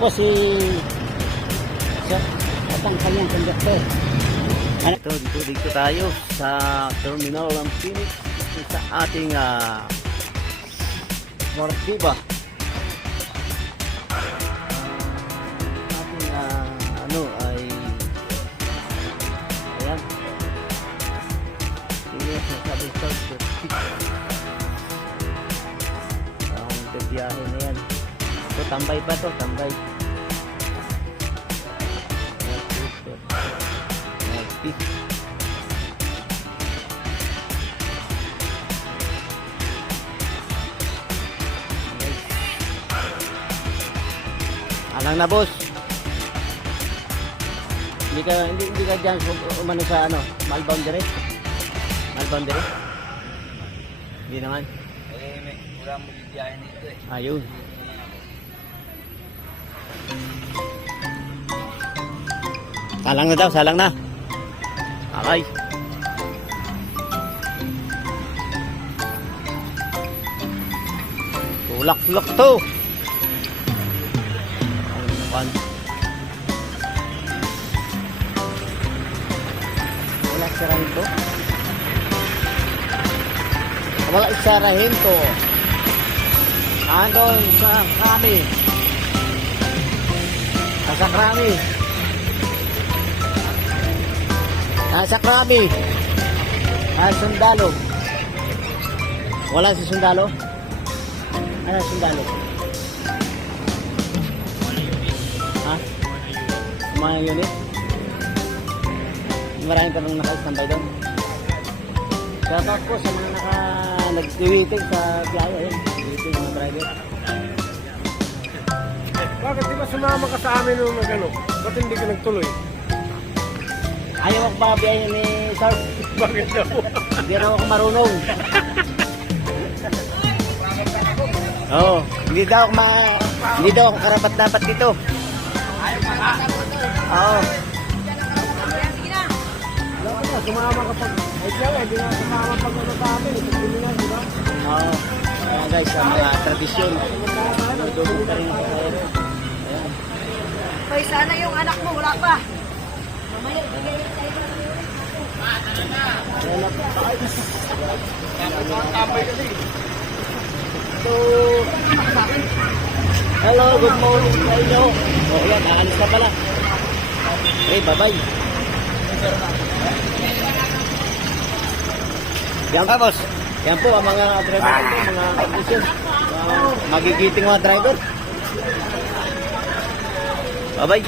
po si Sir at ang kanyang conductor. Dito tayo sa terminal ng Phoenix sa ating Mortiba. Ating ano ay ayan. Tingnan sa sabi sa ang biyahe na yan. So tambay pa to, tambay. Alang na boss. Hindi ka diyan umano sa ano, Malboundary. Malboundary. Hindi naman. May kurang mo biyahe nito eh. Ayun. Salang na daw, salang na. Okay. Tulak-tulak to. Wala sirahin to. Wala sirahin to. Andon sa kami. Sa kami. Nasa Krami. Sundalo. Wala si Sundalo? Ano Sundalo? Ha? Mga unit? Maraming ka nang nakasambay doon. Shoutout po sa mga nag-waiting sa biyahe. Waiting mga driver. Bakit di ba sumama ka sa amin nung nag-ano? Ba't hindi ka nagtuloy? Ayaw ako mabiyahin ni Sir. Bakit daw? Hindi raw ako marunong. Oo, hindi daw ako karapat-dapat dito. Oo. Sumama ka pag... Ay siya, hindi na sumama pag ano sa amin. Hindi na, di ba? Oo. Kaya guys, sa mga tradisyon. Dugo pa rin ako. Hoy, sana yung anak mo, wala pa. So, hello, good morning sa inyo. O yan, nakalis na pala. Okay, bye-bye. Yan ka, boss. Yan po ang mga driver, mga condition. Magigiting mga driver. Bye-bye.